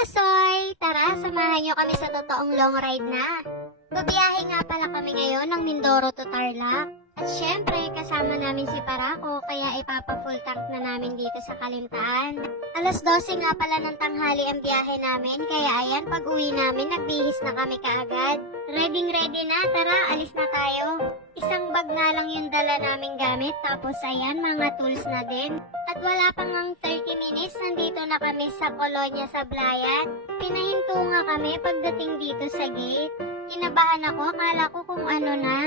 mga soy! Tara, samahan nyo kami sa totoong long ride na. Babiyahe nga pala kami ngayon ng Mindoro to Tarlac. At syempre, kasama namin si Parako, kaya ipapa-full tank na namin dito sa Kalintaan. Alas 12 nga pala ng tanghali ang biyahe namin, kaya ayan, pag uwi namin, nagbihis na kami kaagad. Ready na, tara, alis na tayo. Isang bag nga lang yung dala naming gamit, tapos ayan, mga tools na din. At wala pang ang 30 minutes, nandito na kami sa Colonia Sablayan. Pinahinto nga kami pagdating dito sa gate. Kinabahan ako, akala ko kung ano na.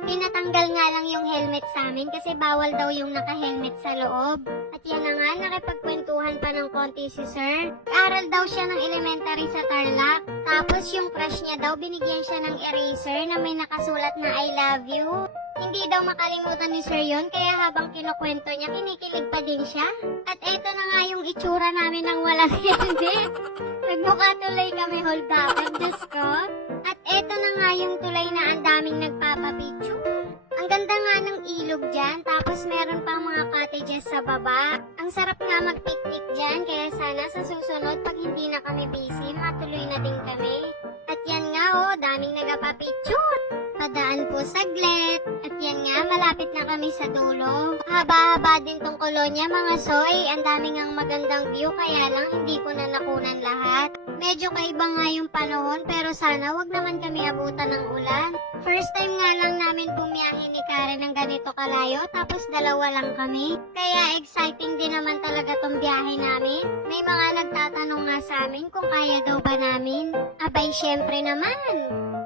Pinatanggal nga lang yung helmet sa amin kasi bawal daw yung naka-helmet sa loob. At yan na nga, nakipagkwentuhan pa ng konti si sir. Aral daw siya ng elementary sa Tarlac. Tapos yung crush niya daw, binigyan siya ng eraser na may nakasulat na I love you. Hindi daw makalimutan ni sir yon, kaya habang kinukwento niya, kinikilig pa din siya. At eto na nga yung itsura namin ng walang helmet. Nagmukha tuloy kami hold up, Diyos ko. At eto na nga yung tulay na ang daming nagpapapicture. Ang ganda nga ng ilog dyan, tapos meron pang mga cottages sa baba. Ang sarap nga mag-picnic dyan, kaya sana sa susunod pag hindi na kami busy, matuloy na din kami. At yan nga oh, daming nagpapapicture. Padaan po saglit. At yan nga, malapit na kami sa dulo. Haba-haba din tong kolonya mga soy. Ang daming ang magandang view, kaya lang hindi ko na nakunan lahat. Medyo kaiba nga yung panahon, pero sana wag naman kami abutan ng ulan. First time nga lang namin bumiyahe ni Karen ng ganito kalayo, tapos dalawa lang kami. Kaya exciting din naman talaga tong biyahe namin. May mga nagtatanong nga sa amin kung kaya daw ba namin. Abay, syempre naman.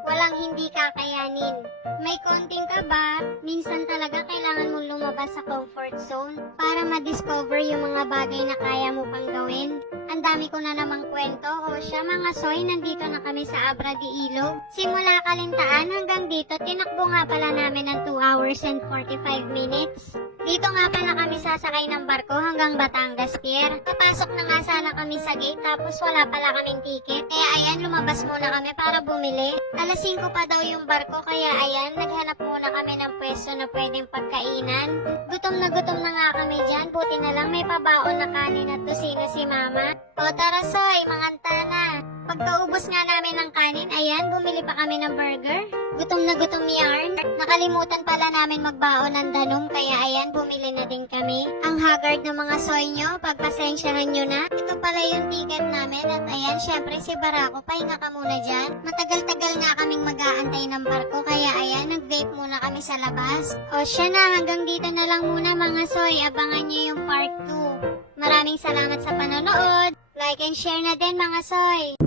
Walang hindi kakayanin. May konting kaba, minsan talaga kailangan mong lumabas sa comfort zone para ma-discover yung mga bagay na kaya mo pang gawin. Ang dami ko na namang kwento. O siya mga soy, nandito na kami sa Abra de Ilog. Simula Kalintaan hanggang dito, tinakbo nga pala namin ng 2 hours and 45 minutes. Dito nga pala kami sasakay ng barko hanggang Batangas Pier. Papasok na nga sana kami sa gate, tapos wala pala kaming ticket. Kaya ayan, lumabas muna kami para bumili. Alas 5 pa daw yung barko, kaya ayan, naghanap muna kami ng pwesto na pwedeng pagkainan. Gutom na nga kami dyan, buti na lang may pabaon na kanin at tusino si mama. O tara soy, manganta na. Pagkaubos nga namin ng kanin, ayan, bumili pa kami ng burger. Gutom na gutom yarn. Nakalimutan pala namin magbaon ng danong, kaya ayan, bumili na din kami. Ang haggard ng mga soy nyo, pagpasensyahan nyo na. Ito pala yung ticket namin at ayan, syempre si Barako, pahinga ka muna dyan. Matagal-tagal nga kaming mag-aantay ng barko, kaya ayan, nag-vape muna kami sa labas. O siya na, hanggang dito na lang muna mga soy, abangan nyo yung part 2. Maraming salamat sa panonood. Like and share na din mga soy.